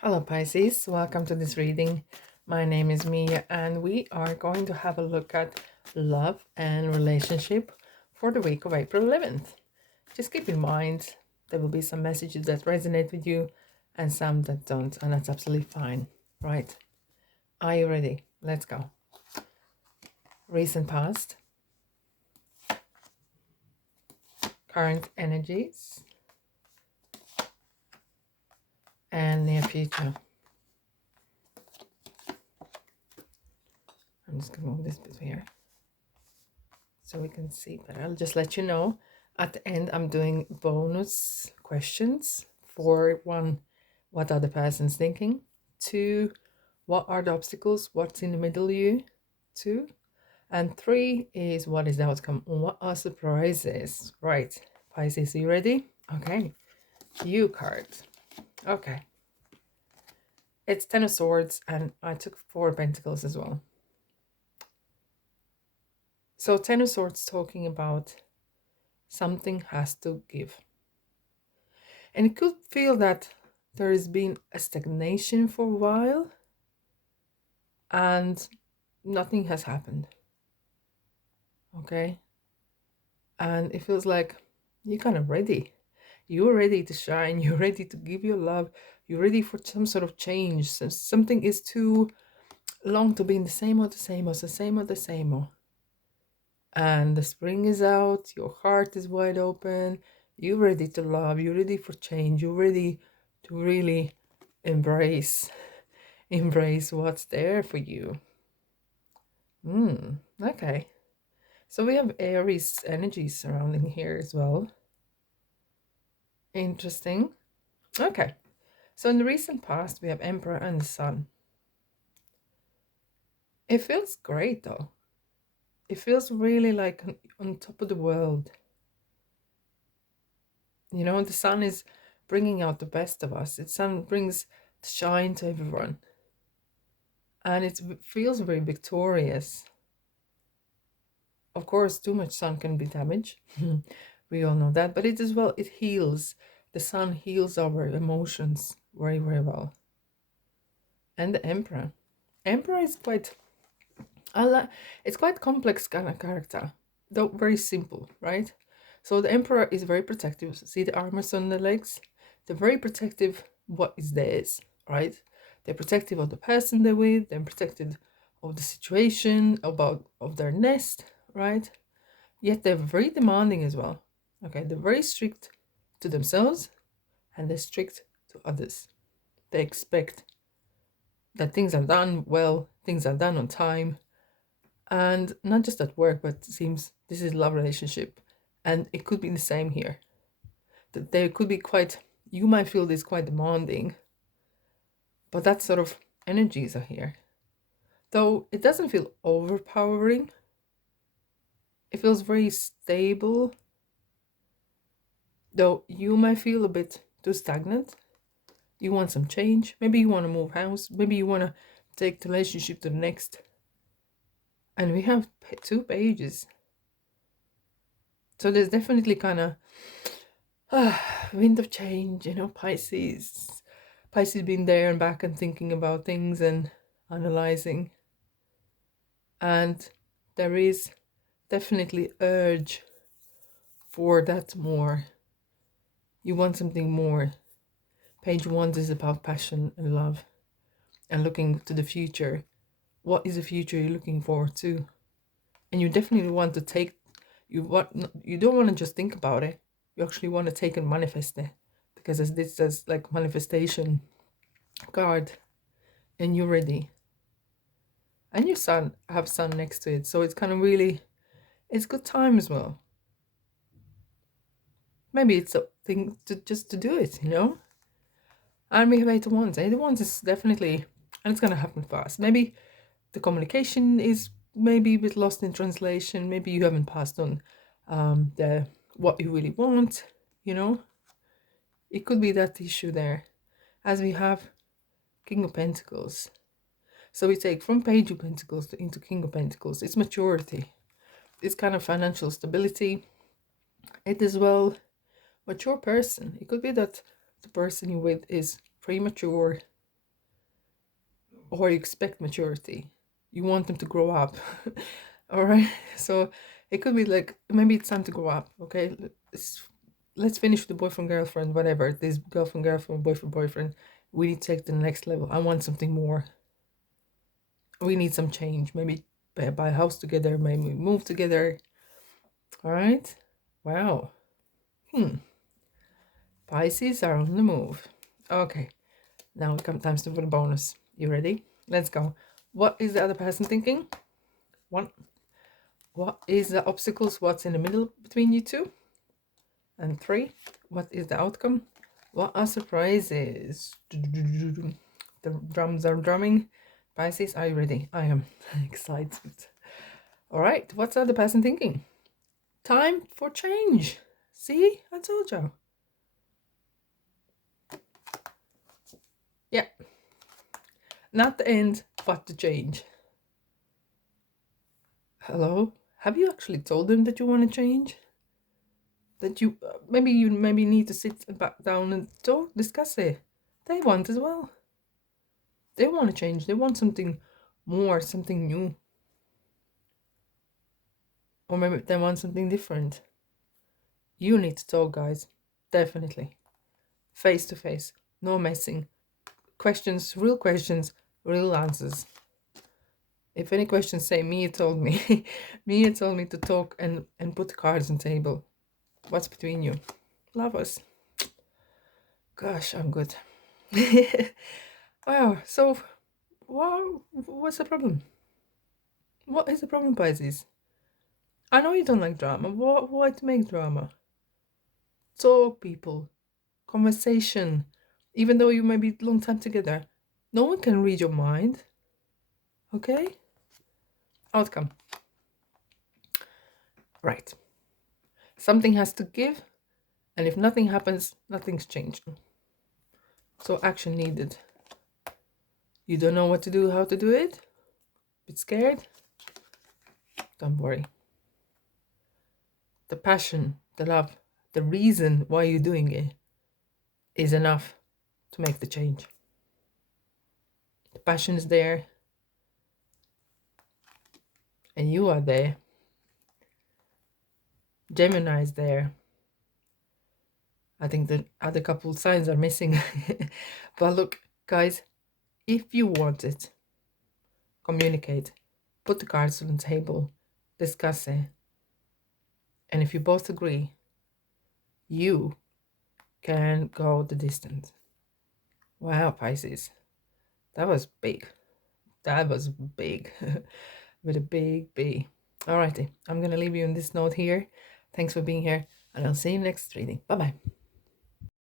Hello, Pisces. Welcome to this reading. My name is Mia, and we are going to have a look at love and relationship for the week of April 11th. Just keep in mind there will be some messages that resonate with you and some that don't, and that's absolutely fine. Right? Are you ready? Let's go. Recent past, current energies, and near future. I'm just going to move this bit here so we can see, but I'll just let you know at the end I'm doing bonus questions. For one, what are the person's thinking? Two, what are the obstacles? What's in the middle you? Two. And three is what is the outcome? What are surprises? Right. Pisces, are you ready? Okay. You card. Okay. It's Ten of Swords, and I took Four of Pentacles as well. So Ten of Swords talking about something has to give. And it could feel that there has been a stagnation for a while and nothing has happened. Okay? And it feels like you're kind of ready. You're ready to shine. You're ready to give your love. You're ready for some sort of change. So something is too long to be in the same or the same or the same or the same or. And the spring is out. Your heart is wide open. You're ready to love. You're ready for change. You're ready to really embrace what's there for you. Okay. So we have Aries energy surrounding here as well. Interesting. Okay. So in the recent past, we have Emperor and the Sun. It feels great though. It feels really like on top of the world. You know, the Sun is bringing out the best of us. The Sun brings the shine to everyone. And it feels very victorious. Of course, too much sun can be damage. We all know that. But it as well, it heals. The sun heals our emotions very, very well. And the Emperor. Emperor is quite, it's quite complex kind of character, though very simple, right? So the Emperor is very protective. See the armors on the legs? They're very protective what is theirs, right? They're protective of the person they're with. They're protective of the situation, of their nest, right? Yet they're very demanding as well. Okay, they're very strict to themselves and they're strict to others. They expect that things are done well, things are done on time, and not just at work, but it seems this is love relationship, and it could be the same here. That they could be quite, you might feel this quite demanding, but that sort of energies are here. Though it doesn't feel overpowering, it feels very stable. Though you might feel a bit too stagnant. You want some change. Maybe you want to move house. Maybe you want to take the relationship to the next. And we have two pages. So there's definitely kind of wind of change, you know, Pisces. Pisces being there and back and thinking about things and analyzing. And there is definitely urge for that more. You want something more. Page 1 is about passion and love and looking to the future. What is the future you're looking forward to? And you definitely want to take, you don't want to just think about it. You actually want to take and manifest it, because as this says, like manifestation card, and you're ready. And your sun have sun next to it, so it's kind of really, it's good time as well. Maybe it's a thing to just to do it, you know. And we have 8 of Wands. 8 of Wands is definitely, and it's gonna happen fast. Maybe the communication is maybe a bit lost in translation. Maybe you haven't passed on the what you really want, you know. It could be that issue there. As we have King of Pentacles. So we take from Page of Pentacles into King of Pentacles. It's maturity. It's kind of financial stability. It is well mature person. It could be that the person you're with is premature, or you expect maturity. You want them to grow up. All right. So it could be like maybe it's time to grow up. Okay. Let's finish with the boyfriend, girlfriend, whatever. This girlfriend, girlfriend, boyfriend, boyfriend. We need to take to the next level. I want something more. We need some change. Maybe buy a house together. Maybe we move together. All right. Wow. Pisces are on the move. Okay. Now it comes time for the bonus. You ready? Let's go. What is the other person thinking? One. What is the obstacles? What's in the middle between you two? And 3. What is the outcome? What are surprises? The drums are drumming. Pisces, are you ready? I am excited. All right. What's the other person thinking? Time for change. See? I told you. Yeah. Not the end, but the change. Hello? Have you actually told them that you want to change? That you maybe need to sit back down and talk, discuss it. They want as well. They want to change. They want something more, something new. Or maybe they want something different. You need to talk, guys. Definitely. Face to face. No messing. Questions, real answers. If any questions say Mia told me, Mia told me to talk and put the cards on the table. What's between you? Lovers. Gosh, I'm good. Wow, so what's the problem? What is the problem, Pisces? I know you don't like drama. Why to make drama? Talk, people. Conversation. Even though you may be a long time together, no one can read your mind. Okay? Outcome. Right. Something has to give, and if nothing happens, nothing's changing. So action needed. You don't know what to do, how to do it? Bit scared? Don't worry. The passion, the love, the reason why you're doing it is enough to make the change. The passion is there, and you are there. Gemini is there. I think the other couple signs are missing. But look, guys, if you want it, communicate, put the cards on the table, discuss it. And if you both agree, you can go the distance. Wow, Pisces. That was big. That was big. With a big B. Alrighty, I'm going to leave you on this note here. Thanks for being here, and I'll see you next reading. Bye-bye.